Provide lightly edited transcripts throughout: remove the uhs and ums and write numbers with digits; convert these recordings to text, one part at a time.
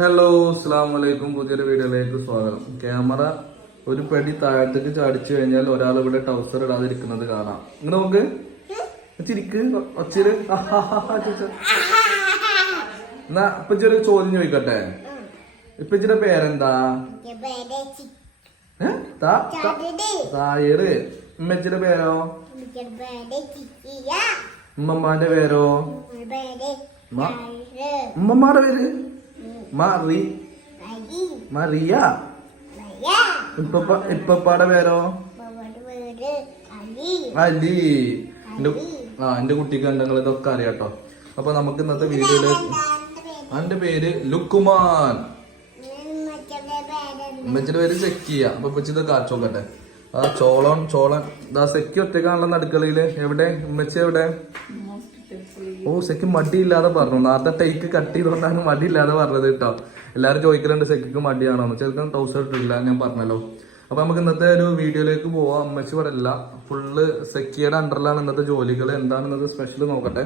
Hello അസ്സലാമു അലൈക്കും. പുതിയൊരു വീഡിയോയിലേക്ക് സ്വാഗതം. ക്യാമറ ഒരു പടി താഴത്തേക്ക് ചാടിച്ചു കഴിഞ്ഞാൽ ഒരാൾ ഇവിടെ ടൗസർ ഇടാതിരിക്കുന്നത് കാണാം. ഇങ്ങനെ നോക്ക്, ചിരിക്ക്, ഒച്ചിര്. എന്നാ ഇപ്പൊ ചെറിയ ചോദ്യം ചോദിക്കട്ടെ. ഇപ്പൊ ഇച്ചിരി പേരെന്താ? തായേറ്. ഉമ്മച്ചിയുടെ പേരോ? ഉമ്മമ്മാന്റെ പേരോ? ഉമ്മമ്മാടെ പേര് മറിയ. ഇപ്പപ്പാടെ പേരോ? അലി. എന്റെ കുട്ടിക്ക് നിങ്ങൾ ഇതൊക്കെ അറിയാട്ടോ. അപ്പൊ നമുക്ക് ഇന്നത്തെ വീഡിയോയിലേക്ക്, എന്റെ പേര് ലുക്കുമാൻ, ഉമ്മച്ചിയുടെ പേര് സെക്കിയ. അപ്പൊ ഉമ്മച്ചിത് കാച്ചോക്കട്ടെ. ആ ചോളൻ ഇതാ സെക്കി ഒറ്റക്കാണല്ലോ അടുക്കളയില്. എവിടെ ഉമ്മച്ചി എവിടെ? ഓ സെക്ക് മടിയില്ലാതെ പറഞ്ഞു. നേരത്തെ ടേക്ക് കട്ട് ചെയ്തുകൊണ്ടാണ് മടിയില്ലാതെ പറഞ്ഞത് കേട്ടോ. എല്ലാവരും ചോദിക്കലുണ്ട് സെക്കിക്ക് മടിയാണോ. ചിലക്കും ടൗസർ ഇട്ടില്ല, ഞാൻ പറഞ്ഞല്ലോ. അപ്പൊ നമുക്ക് ഇന്നത്തെ ഒരു വീഡിയോയിലേക്ക് പോവാം. അമ്മച്ചി ഇവിടെ അല്ല, ഫുള്ള് സെക്കിയുടെ അണ്ടറിലാണ് ഇന്നത്തെ ജോലികൾ. എന്താണ് ഇന്നത്തെ സ്പെഷ്യൽ നോക്കട്ടെ.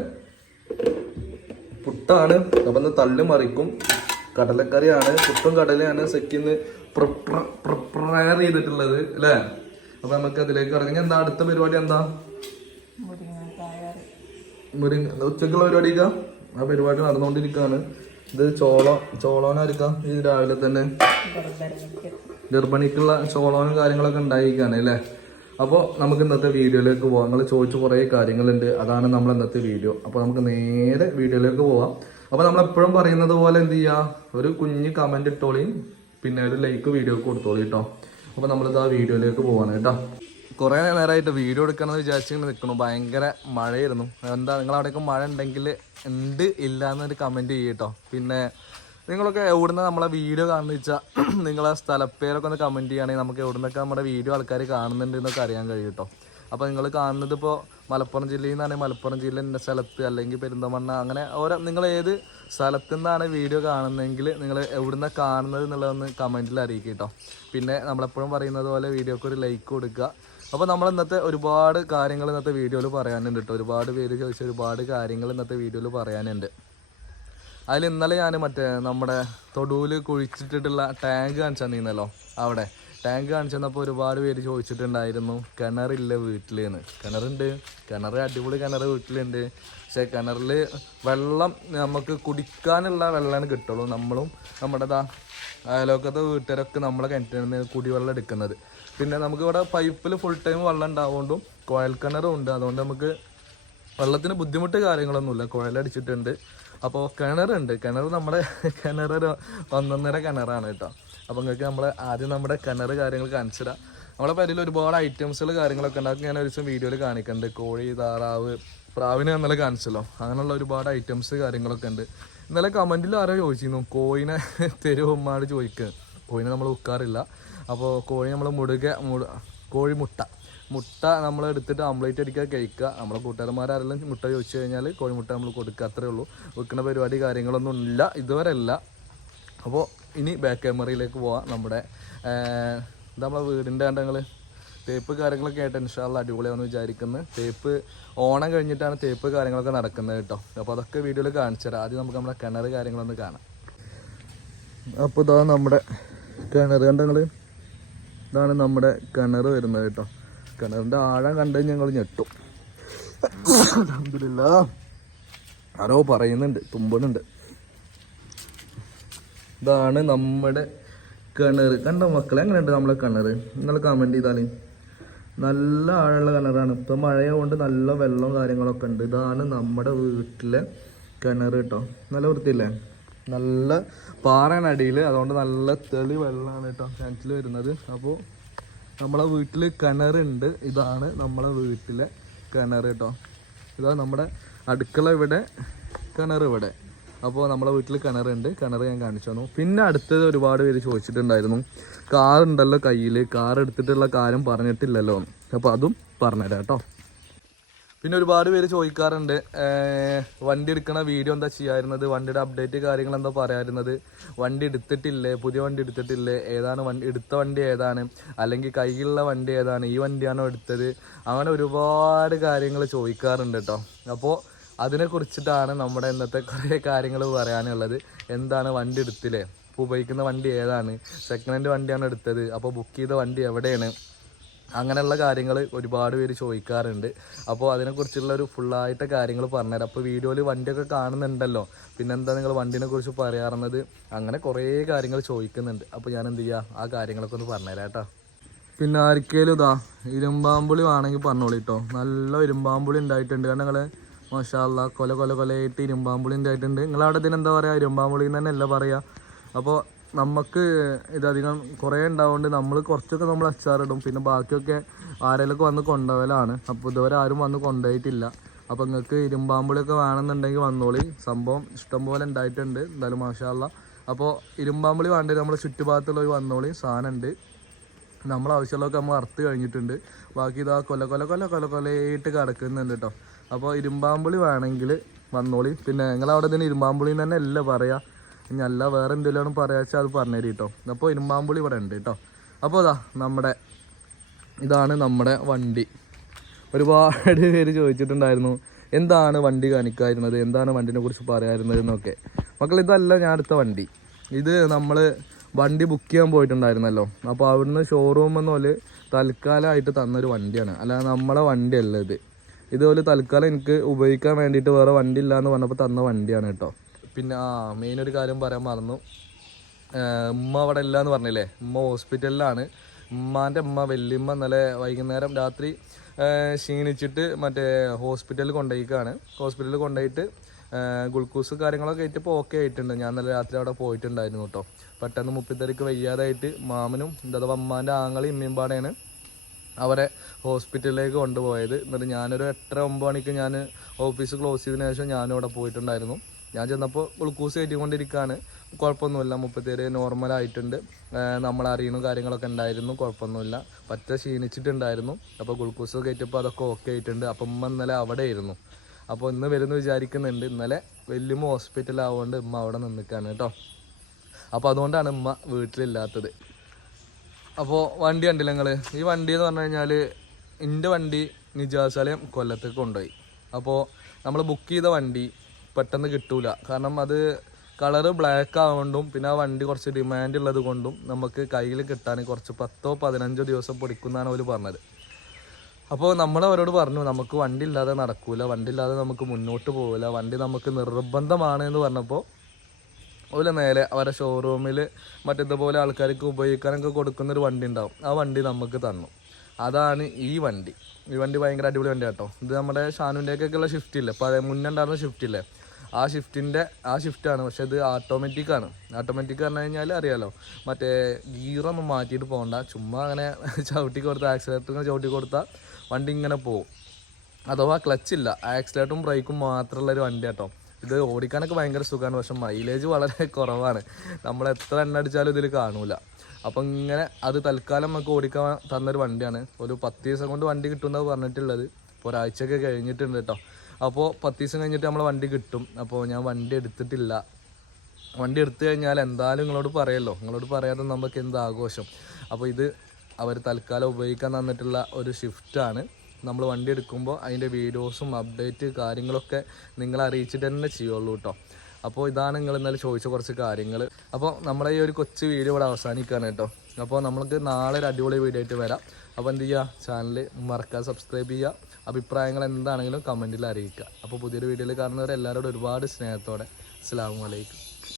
പുട്ടാണ്. അപ്പൊ ഇന്ന് തള്ളി മറിക്കും. കടലക്കറിയാണ്. പുട്ടും കടലയാണ് സെക്കിന്ന് പ്രിപ്പയർ ചെയ്തിട്ടുള്ളത് അല്ലേ. അപ്പൊ നമുക്ക് അതിലേക്ക് ഇറങ്ങി. എന്താ അടുത്ത പരിപാടി? എന്താ ഉച്ചക്കുള്ള പരിപാടിക്ക? ആ പരിപാടി നടന്നുകൊണ്ടിരിക്കുകയാണ്. ഇത് ചോളോനായിരിക്കാം. ഇത് രാവിലെ തന്നെ ഗർഭിണിക്കുള്ള ചോളോനും കാര്യങ്ങളൊക്കെ ഉണ്ടായിരിക്കുകയാണ് അല്ലേ. അപ്പോൾ നമുക്ക് ഇന്നത്തെ വീഡിയോയിലേക്ക് പോവാം. നിങ്ങൾ ചോദിച്ച കുറേ കാര്യങ്ങളുണ്ട്, അതാണ് നമ്മൾ ഇന്നത്തെ വീഡിയോ. അപ്പോൾ നമുക്ക് നേരെ വീഡിയോയിലേക്ക് പോവാം. അപ്പോൾ നമ്മളെപ്പോഴും പറയുന്നത് പോലെ എന്ത് ചെയ്യുക, ഒരു കുഞ്ഞ് കമൻറ്റ് ഇട്ടോളിയും, പിന്നെ ഒരു ലൈക്ക് വീഡിയോക്ക് കൊടുത്തോളി കേട്ടോ. അപ്പോൾ നമ്മളിത് ആ വീഡിയോയിലേക്ക് പോവാണ് കേട്ടോ. കുറേ നേരമായിട്ട് വീഡിയോ എടുക്കണമെന്ന് വിചാരിച്ചിങ്ങനെ നിൽക്കണം. ഭയങ്കര മഴയായിരുന്നു. എന്താ നിങ്ങളവിടെയൊക്കെ മഴ ഉണ്ടെങ്കിൽ ഉണ്ട് ഇല്ല എന്നൊരു കമൻറ്റ് ചെയ്യട്ടോ. പിന്നെ നിങ്ങളൊക്കെ എവിടുന്ന നമ്മളെ വീഡിയോ കാണുന്നത് വെച്ചാൽ നിങ്ങളെ സ്ഥലപ്പേരൊക്കെ ഒന്ന് കമൻറ്റ് ചെയ്യുകയാണെങ്കിൽ നമുക്ക് എവിടുന്നൊക്കെ നമ്മുടെ വീഡിയോ ആൾക്കാർ കാണുന്നുണ്ട് എന്നൊക്കെ അറിയാൻ കഴിയും കേട്ടോ. അപ്പോൾ നിങ്ങൾ കാണുന്നത് ഇപ്പോൾ മലപ്പുറം ജില്ലയിൽ നിന്നാണെങ്കിൽ മലപ്പുറം ജില്ല എൻ്റെ സ്ഥലത്ത്, അല്ലെങ്കിൽ പെരിന്തമണ്ണ, അങ്ങനെ ഓരോ നിങ്ങൾ ഏത് സ്ഥലത്തു നിന്നാണ് വീഡിയോ കാണുന്നതെങ്കിൽ നിങ്ങൾ എവിടുന്ന കാണുന്നത് എന്നുള്ളതൊന്ന് കമൻറ്റിൽ അറിയിക്കുക കേട്ടോ. പിന്നെ നമ്മളെപ്പോഴും പറയുന്നത് പോലെ വീഡിയോക്ക് ഒരു ലൈക്ക് കൊടുക്കുക. അപ്പോൾ നമ്മൾ ഇന്നത്തെ ഒരുപാട് കാര്യങ്ങൾ ഇന്നത്തെ വീഡിയോയിൽ പറയാനുണ്ട് കേട്ടോ. ഒരുപാട് പേര് ചോദിച്ച ഒരുപാട് കാര്യങ്ങൾ ഇന്നത്തെ വീഡിയോയിൽ പറയാനുണ്ട്. അതിൽ ഇന്നലെ ഞാൻ നമ്മുടെ തൊടുവിൽ കുഴിച്ചിട്ടിട്ടുള്ള ടാങ്ക് കാണിച്ചു തന്നീന്നല്ലോ. അവിടെ ടാങ്ക് കാണിച്ചു തന്നപ്പോൾ ഒരുപാട് പേര് ചോദിച്ചിട്ടുണ്ടായിരുന്നു കിണറില്ല വീട്ടിൽ നിന്ന്. കിണറുണ്ട്, കിണർ അടിപൊളി കിണർ വീട്ടിലുണ്ട്. പക്ഷേ കിണറിൽ വെള്ളം നമുക്ക് കുടിക്കാനുള്ള വെള്ളമാണ് കിട്ടുള്ളൂ. നമ്മളും നമ്മുടെ അയലോക്കത്തെ വീട്ടുകാരൊക്കെ നമ്മളെ കിണറ്റിൽ നിന്ന് കുടിവെള്ളം എടുക്കുന്നത്. പിന്നെ നമുക്കിവിടെ പൈപ്പിൽ ഫുൾ ടൈം വെള്ളം ഉണ്ടാവുകൊണ്ടും കുഴൽ കിണറും ഉണ്ട്. അതുകൊണ്ട് നമുക്ക് വെള്ളത്തിന് ബുദ്ധിമുട്ട് കാര്യങ്ങളൊന്നുമില്ല. കുഴലടിച്ചിട്ടുണ്ട്. അപ്പോൾ കിണറുണ്ട്. കിണർ നമ്മുടെ കിണറൊരു 1.5 കിണറാണ് കേട്ടോ. അപ്പോൾ നിങ്ങൾക്ക് ആദ്യം നമ്മുടെ കിണർ കാര്യങ്ങൾ കാണിച്ചു തരാം. നമ്മുടെ പരിയിൽ ഒരുപാട് ഐറ്റംസുകൾ കാര്യങ്ങളൊക്കെ ഉണ്ട്. അതൊക്കെ ഞാൻ ഒരു ദിവസം വീഡിയോയിൽ കാണിക്കുന്നുണ്ട്. കോഴി, താറാവ്, പ്രാവിനെ ഇന്നലെ കാണിച്ചല്ലോ. അങ്ങനെയുള്ള ഒരുപാട് ഐറ്റംസ് കാര്യങ്ങളൊക്കെ ഉണ്ട്. ഇന്നലെ കമൻറ്റിൽ ആരോ ചോദിച്ചിരുന്നു കോഴിനെ തരുമാട് ചോദിക്കുക. കോഴിനെ നമ്മൾ വിൽക്കാറില്ല. അപ്പോൾ കോഴി നമ്മൾ കോഴി മുട്ട നമ്മൾ എടുത്തിട്ട് ആംപ്ലേറ്റ് അടിക്കുക, കഴിക്കുക. നമ്മളെ കൂട്ടുകാരന്മാരെല്ലാം മുട്ട ചോദിച്ചു കഴിഞ്ഞാൽ കോഴിമുട്ട നമ്മൾ കൊടുക്കുക, അത്രേ ഉള്ളൂ. വിൽക്കുന്ന പരിപാടി കാര്യങ്ങളൊന്നും ഇല്ല, ഇതുവരെ അല്ല. അപ്പോൾ ഇനി ബാക്ക് ക്യാമറയിലേക്ക് പോവാം. നമ്മുടെ നമ്മളെ വീടിൻ്റെ കണ്ടങ്ങൾ തേപ്പ് കാര്യങ്ങളൊക്കെ ആയിട്ട് ഇൻഷാ അല്ലാഹ് അടിപൊളിയാണെന്ന് വിചാരിക്കുന്നു. തേപ്പ് ഓണം കഴിഞ്ഞിട്ടാണ് തേപ്പ് കാര്യങ്ങളൊക്കെ നടക്കുന്നത് കേട്ടോ. അപ്പോൾ അതൊക്കെ വീഡിയോയിൽ കാണിച്ചു തരാം. ആദ്യം നമുക്ക് നമ്മുടെ കിണർ കാര്യങ്ങളൊന്ന് കാണാം. അപ്പോൾ ഇതാ നമ്മുടെ കിണർ കണ്ടങ്ങൾ. ഇതാണ് നമ്മുടെ കിണർ വരുന്നത് കേട്ടോ. കിണറിൻ്റെ ആഴം കണ്ടു ഞങ്ങൾ ഞെട്ടും. അൽഹംദുലില്ലാ. ആരോ പറയുന്നുണ്ട്, തുമ്പുന്നുണ്ട്. ഇതാണ് നമ്മുടെ കിണർ. കണ്ടോ മക്കളെ, എങ്ങനെയുണ്ട് നമ്മളെ കിണർ? നിങ്ങൾ കമൻറ്റ് ചെയ്താൽ. നല്ല ആഴമുള്ള കിണറാണ്. ഇപ്പം മഴയായതുകൊണ്ട് നല്ല വെള്ളവും കാര്യങ്ങളൊക്കെ ഉണ്ട്. ഇതാണ് നമ്മുടെ വീട്ടിലെ കിണർ കേട്ടോ. നല്ല വൃത്തിയില്ലേ? നല്ല പാറയടിയിൽ, അതുകൊണ്ട് നല്ല തെളി വെള്ളമാണ് കേട്ടോ കിണറ്റിൽ വരുന്നത്. അപ്പോൾ നമ്മളെ വീട്ടിൽ കിണറുണ്ട്. ഇതാണ് നമ്മളെ വീട്ടിലെ കിണർ കേട്ടോ. ഇതാ നമ്മുടെ അടുക്കള ഇവിടെ, കിണർ ഇവിടെ. അപ്പോൾ നമ്മളെ വീട്ടിൽ കിണറുണ്ട്. കിണർ ഞാൻ കാണിച്ചു തന്നു. പിന്നെ അടുത്തത് ഒരുപാട് പേര് ചോദിച്ചിട്ടുണ്ടായിരുന്നു കാറുണ്ടല്ലോ കയ്യിൽ, കാർ എടുത്തിട്ടുള്ള കാര്യം പറഞ്ഞിട്ടില്ലല്ലോ. അപ്പോൾ അതും പറഞ്ഞുതരാം കേട്ടോ. പിന്നെ ഒരുപാട് പേര് ചോദിക്കാറുണ്ട് വണ്ടി എടുക്കണ വീഡിയോ എന്താ ചെയ്യാറുന്നത്, വണ്ടിയുടെ അപ്ഡേറ്റ് കാര്യങ്ങൾ എന്താ പറയാറുന്നത്, വണ്ടി എടുത്തിട്ടില്ലേ, പുതിയ വണ്ടി എടുത്തിട്ടില്ലേ, ഏതാണ് വണ്ടി എടുത്ത വണ്ടി ഏതാണ്, അല്ലെങ്കിൽ കയ്യിലുള്ള വണ്ടി ഏതാണ്, ഈ വണ്ടിയാണോ എടുത്തത്, അങ്ങനെ ഒരുപാട് കാര്യങ്ങൾ ചോദിക്കാറുണ്ട് കേട്ടോ. അപ്പോൾ അതിനെ കുറിച്ചിട്ടാണ് നമ്മുടെ ഇന്നത്തെ കുറേ കാര്യങ്ങൾ പറയാനുള്ളത്. എന്താണ് വണ്ടി എടുത്തില്ലേ, ഇപ്പോൾ ഉപയോഗിക്കുന്ന വണ്ടി ഏതാണ്, സെക്കൻഡ് ഹാൻഡ് വണ്ടിയാണ് എടുത്തത്, അപ്പോൾ ബുക്ക് ചെയ്ത വണ്ടി എവിടെയാണ്, അങ്ങനെയുള്ള കാര്യങ്ങൾ ഒരുപാട് പേര് ചോദിക്കാറുണ്ട്. അപ്പോൾ അതിനെക്കുറിച്ചുള്ള ഒരു ഫുള്ളായിട്ട് കാര്യങ്ങൾ പറഞ്ഞുതരാം. അപ്പോൾ വീഡിയോയിൽ വണ്ടിയൊക്കെ കാണുന്നുണ്ടല്ലോ, പിന്നെന്താ നിങ്ങൾ വണ്ടീനെ കുറിച്ച് പറയാറുന്നത്, അങ്ങനെ കുറേ കാര്യങ്ങൾ ചോദിക്കുന്നുണ്ട്. അപ്പോൾ ഞാൻ എന്ത് ചെയ്യുക, ആ കാര്യങ്ങളൊക്കെ ഒന്ന് പറഞ്ഞുതരാം കേട്ടോ. പിന്നെ ആർക്കേലും ഇതാ ഇരുമ്പാമ്പുളി വേണമെങ്കിൽ പറഞ്ഞോളൂ കേട്ടോ. നല്ല ഇരുമ്പാമ്പുളി ഉണ്ടായിട്ടുണ്ട്. കാരണം നിങ്ങൾ മാഷാ അല്ലാ കൊലയായിട്ട് ഇരുമ്പാമ്പുളി ഉണ്ടായിട്ടുണ്ട്. നിങ്ങളവിടെ ഇതിനെന്താ പറയുക, ഇരുമ്പാമ്പുളി എന്ന് തന്നെ അല്ല പറയുക. അപ്പോൾ നമുക്ക് ഇതധികം കുറേ ഉണ്ടാവുകൊണ്ട് നമ്മൾ കുറച്ചൊക്കെ നമ്മൾ അച്ചാറിടും, പിന്നെ ബാക്കിയൊക്കെ ആരെങ്കിലുമൊക്കെ വന്ന് കൊണ്ടുപോകലാണ്. അപ്പോൾ ഇതുവരെ ആരും വന്ന് കൊണ്ടുപോയിട്ടില്ല. അപ്പോൾ നിങ്ങൾക്ക് ഇരുമ്പാമ്പുളിയൊക്കെ വേണമെന്നുണ്ടെങ്കിൽ വന്നോളി. സംഭവം ഇഷ്ടംപോലെ ഉണ്ടായിട്ടുണ്ട് എന്തായാലും മാഷാ അല്ലാ. അപ്പോൾ ഇരുമ്പാമ്പുളി വേണ്ടത് നമ്മുടെ ചുറ്റുഭാഗത്തുള്ളവർ വന്നോളി, സാധനം ഉണ്ട്. നമ്മൾ ആവശ്യമുള്ളതൊക്കെ നമ്മൾ അറുത്ത് കഴിഞ്ഞിട്ടുണ്ട്. ബാക്കി ഇതാ കൊലയായിട്ട് കിടക്കുന്നുണ്ട് കേട്ടോ. അപ്പോൾ ഇരുമ്പാമ്പുളി വേണമെങ്കിൽ വന്നോളി. പിന്നെ നിങ്ങളവിടെ തന്നെ ഇരുമ്പാമ്പുളി തന്നെ അല്ല പറയുക, ഇനി അല്ല വേറെ എന്തെങ്കിലും പറയാ വെച്ചാൽ അത് പറഞ്ഞുതരും കേട്ടോ. അപ്പോൾ ഇരുമ്പാമ്പുളി ഇവിടെ ഉണ്ട് കേട്ടോ. അപ്പോൾ ഇതാണ് നമ്മുടെ വണ്ടി. ഒരുപാട് പേര് ചോദിച്ചിട്ടുണ്ടായിരുന്നു എന്താണ് വണ്ടി കാണിക്കാതിരുന്നത്, എന്താണ് വണ്ടിനെ കുറിച്ച് പറയാതിരുന്നത് എന്നൊക്കെ. മക്കൾ ഇതല്ല ഞാൻ അടുത്ത വണ്ടി. ഇത് നമ്മൾ വണ്ടി ബുക്ക് ചെയ്യാൻ പോയിട്ടുണ്ടായിരുന്നല്ലോ. അപ്പോൾ അവിടുന്ന് ഷോറൂമിൽ നിന്ന് പോലെ തൽക്കാലമായിട്ട് തന്നൊരു വണ്ടിയാണ്, അല്ലാതെ നമ്മളെ വണ്ടിയല്ല ഇത്. ഇതുപോലെ തൽക്കാലം എനിക്ക് ഉപയോഗിക്കാൻ വേണ്ടിയിട്ട് വേറെ വണ്ടി ഇല്ല എന്ന് പറഞ്ഞപ്പോൾ തന്ന വണ്ടിയാണ് കേട്ടോ. പിന്നെ മെയിൻ ഒരു കാര്യം പറയാൻ മറന്നു, ഉമ്മ അവിടെ ഇല്ല എന്ന് പറഞ്ഞില്ലേ, ഉമ്മ ഹോസ്പിറ്റലിലാണ്. ഉമ്മാൻ്റെ ഉമ്മ വല്യമ്മ ഇന്നലെ വൈകുന്നേരം രാത്രി ക്ഷീണിച്ചിട്ട് മറ്റേ ഹോസ്പിറ്റലിൽ കൊണ്ടുപോയിക്കാണ്. ഹോസ്പിറ്റലിൽ കൊണ്ടുപോയിട്ട് ഗ്ലൂക്കോസ് കാര്യങ്ങളൊക്കെ ആയിട്ടിപ്പോൾ ഓക്കെ ആയിട്ടുണ്ട്. ഞാൻ ഇന്നലെ രാത്രി അവിടെ പോയിട്ടുണ്ടായിരുന്നു കേട്ടോ. പെട്ടെന്ന് മുപ്പിത്തരക്ക് വയ്യാതായിട്ട് മാമനും അഥവാ അമ്മാൻ്റെ ആങ്ങളെയും ഇമ്മയും പാടെയാണ് അവരെ ഹോസ്പിറ്റലിലേക്ക് കൊണ്ടുപോയത്. എന്നിട്ട് ഞാനൊരു 8-9 മണിക്ക് ഞാൻ ഓഫീസ് ക്ലോസ് ചെയ്തതിന് ശേഷം ഞാനും അവിടെ പോയിട്ടുണ്ടായിരുന്നു. ഞാൻ ചെന്നപ്പോൾ ഗ്ലൂക്കോസ് കയറ്റിക്കൊണ്ടിരിക്കുകയാണ്. കുഴപ്പമൊന്നുമില്ല, 37 നോർമലായിട്ടുണ്ട്. നമ്മളറിയുന്ന കാര്യങ്ങളൊക്കെ ഉണ്ടായിരുന്നു, കുഴപ്പമൊന്നുമില്ല. പറ്റ ക്ഷീണിച്ചിട്ടുണ്ടായിരുന്നു. അപ്പോൾ ഗ്ലൂക്കോസ് കയറ്റിയപ്പോൾ അതൊക്കെ ഓക്കെ ആയിട്ടുണ്ട്. അപ്പം ഉമ്മ ഇന്നലെ അവിടെ ആയിരുന്നു. അപ്പോൾ ഇന്ന് വരുമെന്ന് വിചാരിക്കുന്നുണ്ട്. ഇന്നലെ വല്യമ്മ ഹോസ്പിറ്റലാവുകൊണ്ട് ഉമ്മ അവിടെ നിൽക്കുകയാണ് കേട്ടോ. അപ്പോൾ അതുകൊണ്ടാണ് ഉമ്മ വീട്ടിലില്ലാത്തത്. അപ്പോൾ വണ്ടി കണ്ടില്ല നിങ്ങൾ. ഈ വണ്ടി എന്ന് പറഞ്ഞു കഴിഞ്ഞാൽ എൻ്റെ വണ്ടി നിജാസാലയം കൊല്ലത്തേക്ക് കൊണ്ടുപോയി. അപ്പോൾ നമ്മൾ ബുക്ക് ചെയ്ത വണ്ടി പെട്ടെന്ന് കിട്ടൂല, കാരണം അത് കളറ് ബ്ലാക്ക് ആവുകൊണ്ടും പിന്നെ ആ വണ്ടി കുറച്ച് ഡിമാൻഡ് ഉള്ളത് കൊണ്ടും നമുക്ക് കയ്യിൽ കിട്ടാൻ കുറച്ച് 10-15 ദിവസം പിടിക്കുന്നതാണ് അവർ പറഞ്ഞത്. അപ്പോൾ നമ്മൾ അവരോട് പറഞ്ഞു നമുക്ക് വണ്ടി ഇല്ലാതെ നടക്കൂല, വണ്ടി ഇല്ലാതെ നമുക്ക് മുന്നോട്ട് പോകില്ല, വണ്ടി നമുക്ക് നിർബന്ധമാണ് എന്ന് പറഞ്ഞപ്പോൾ ഒരു നേരെ അവരുടെ ഷോറൂമിൽ മറ്റേതുപോലെ ആൾക്കാർക്ക് ഉപയോഗിക്കാനൊക്കെ കൊടുക്കുന്നൊരു വണ്ടി ഉണ്ടാവും. ആ വണ്ടി നമുക്ക് തന്നു. അതാണ് ഈ വണ്ടി. ഈ വണ്ടി ഭയങ്കര അടിപൊളി വണ്ടി കേട്ടോ. ഇത് നമ്മുടെ ഷാനുവിൻ്റെയൊക്കെ ഉള്ള ഷിഫ്റ്റ് ഇല്ലേ, പഴയ മുന്നേ ഉണ്ടായിരുന്ന ഷിഫ്റ്റ് ഇല്ലേ, ആ ഷിഫ്റ്റാണ്. പക്ഷെ ഇത് ഓട്ടോമാറ്റിക്കാണ്. ഓട്ടോമാറ്റിക് പറഞ്ഞു കഴിഞ്ഞാൽ അറിയാലോ, മറ്റേ ഗിയറൊന്നും മാറ്റിയിട്ട് പോകണ്ട, ചുമ്മാ അങ്ങനെ ചവിട്ടി കൊടുത്താൽ ആക്സിലേറ്റർ ഇങ്ങനെ ചവിട്ടി കൊടുത്താൽ വണ്ടി ഇങ്ങനെ പോകും. അഥവാ ക്ലച്ചില്ല, ആക്സിലേറ്ററും ബ്രേക്കും മാത്രമുള്ളൊരു വണ്ടി കേട്ടോ. ഇത് ഓടിക്കാനൊക്കെ ഭയങ്കര സുഖമാണ്, പക്ഷെ മൈലേജ് വളരെ കുറവാണ്. നമ്മൾ എത്ര എണ്ണ അടിച്ചാലും ഇതിൽ കാണൂല. അപ്പം ഇങ്ങനെ അത് തൽക്കാലം നമുക്ക് ഓടിക്കാൻ തന്നൊരു വണ്ടിയാണ്. ഒരു 10 ദിവസം കൊണ്ട് വണ്ടി കിട്ടുമെന്നാണ് പറഞ്ഞിട്ടുള്ളത്. ഇപ്പോൾ ഒരാഴ്ചയൊക്കെ കഴിഞ്ഞിട്ടുണ്ട് കേട്ടോ. അപ്പോൾ 10 ദിവസം കഴിഞ്ഞിട്ട് നമ്മളെ വണ്ടി കിട്ടും. അപ്പോൾ ഞാൻ വണ്ടി എടുത്തിട്ടില്ല. വണ്ടി എടുത്തു കഴിഞ്ഞാൽ എന്തായാലും നിങ്ങളോട് പറയല്ലോ, നിങ്ങളോട് പറയാതെ നമുക്ക് എന്ത് ആഘോഷം. അപ്പോൾ ഇത് അവർ തൽക്കാലം ഉപയോഗിക്കാൻ തന്നിട്ടുള്ള ഒരു ഷിഫ്റ്റാണ്. നമ്മൾ വണ്ടി എടുക്കുമ്പോൾ അതിൻ്റെ വീഡിയോസും അപ്ഡേറ്റ് കാര്യങ്ങളൊക്കെ നിങ്ങളെ അറിയിച്ചിട്ട് തന്നെ ചെയ്യുള്ളൂ കേട്ടോ. അപ്പോൾ ഇതാണ് നിങ്ങൾ ഇന്നലെ ചോദിച്ച കുറച്ച് കാര്യങ്ങൾ. അപ്പോൾ നമ്മളെ ഈ ഒരു കൊച്ചു വീഡിയോ ഇവിടെ അവസാനിക്കുകയാണ് കേട്ടോ. അപ്പോൾ നമുക്ക് നാളെ ഒരു അടിപൊളി വീഡിയോ ആയിട്ട് വരാം. അപ്പോൾ എന്ത് ചെയ്യുക, ചാനൽ മറക്കാതെ സബ്സ്ക്രൈബ് ചെയ്യുക. അഭിപ്രായങ്ങൾ എന്താണെങ്കിലും കമൻറ്റിൽ അറിയിക്കുക. അപ്പോൾ പുതിയൊരു വീഡിയോയിൽ കാണുന്നവരെല്ലാവരോടും ഒരുപാട് സ്നേഹത്തോടെ അസ്സലാമു അലൈക്കും.